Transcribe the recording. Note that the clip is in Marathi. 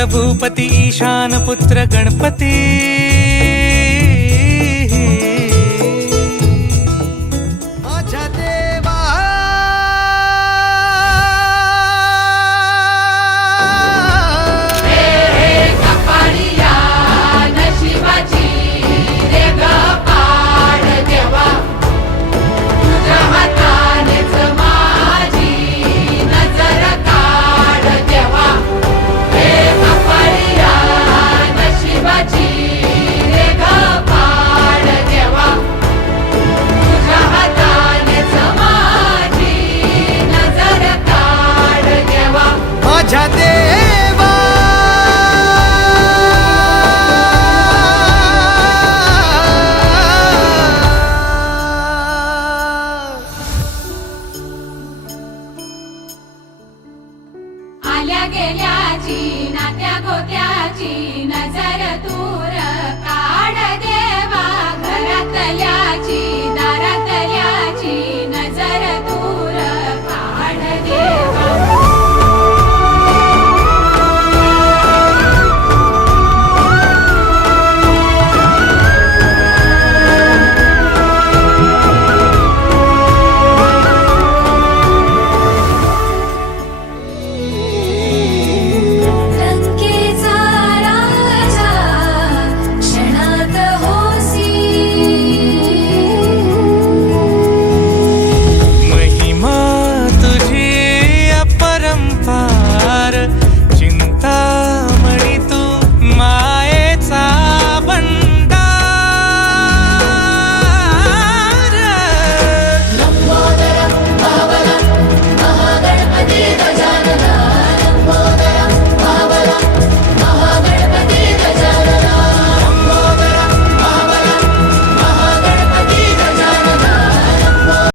भूपति ईशानपुत्र गणपति। தேவா அழகே गजानन